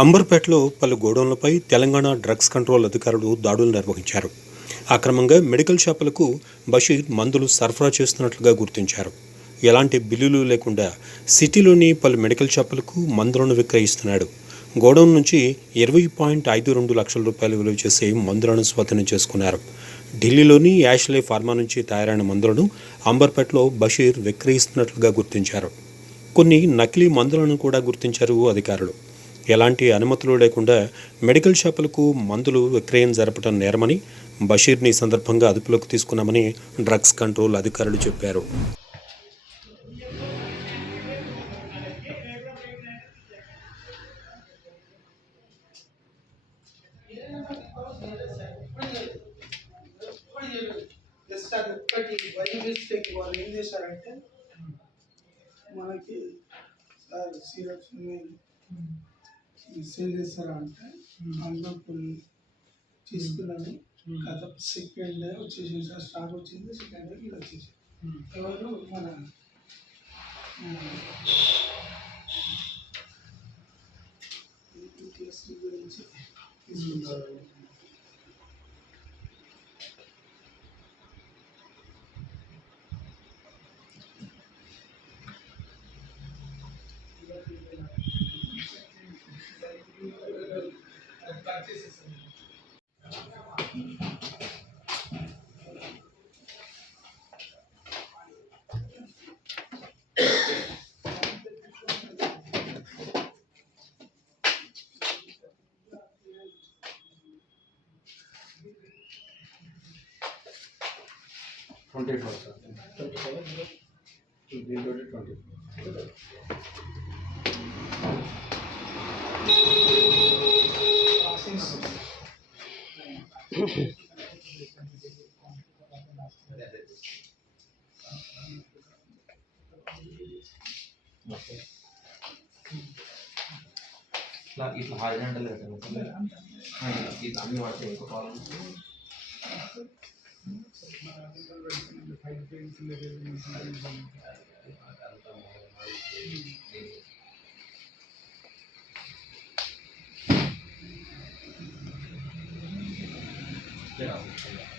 అంబర్పేటలో పలు గోడౌన్లపై Telangana drugs control అధికారులు దాడులు నిర్వహించారు. అక్రమంగా మెడికల్ షాపులకు బషీర్ మందులు సరఫరా చేస్తున్నట్లుగా గుర్తించారు. ఎలాంటి బిల్లులు లేకుండా సిటీలోని పలు మెడికల్ షాపులకు మందులను విక్రయిస్తున్నాడు. గోడౌన్ నుంచి 20.52 లక్షల రూపాయలు విలువ చేసే మందులను స్వాధీనం చేసుకున్నారు. ఢిల్లీలోని యాష్లే ఫార్మా నుంచి తయారైన మందులను అంబర్పేటలో బషీర్ విక్రయిస్తున్నట్లుగా గుర్తించారు. కొన్ని నకిలీ మందులను కూడా గుర్తించారు అధికారులు. ఎలాంటి అనుమతులు లేకుండా మెడికల్ షాపులకు మందులు విక్రయం జరపడం నేరమని బషీర్ని సందర్భంగా అదుపులోకి తీసుకున్నామని డ్రగ్స్ కంట్రోల్ అధికారులు చెప్పారు. మనకి సిరప్స్ సేల్ చేస్తారా అంటే అందులో కొన్ని తీసుకున్నాను. గత సెకండ్ డే వచ్చేసి స్టాక్ వచ్చింది. సెకండ్ డే ఇది వచ్చేసి ఎవరు మన గురించి తీసుకుంటారు. ఇట్లా హారిజాంటల్ ఇట్లా అన్ని వాడితే ఎక్కువ కావాలి. Yeah.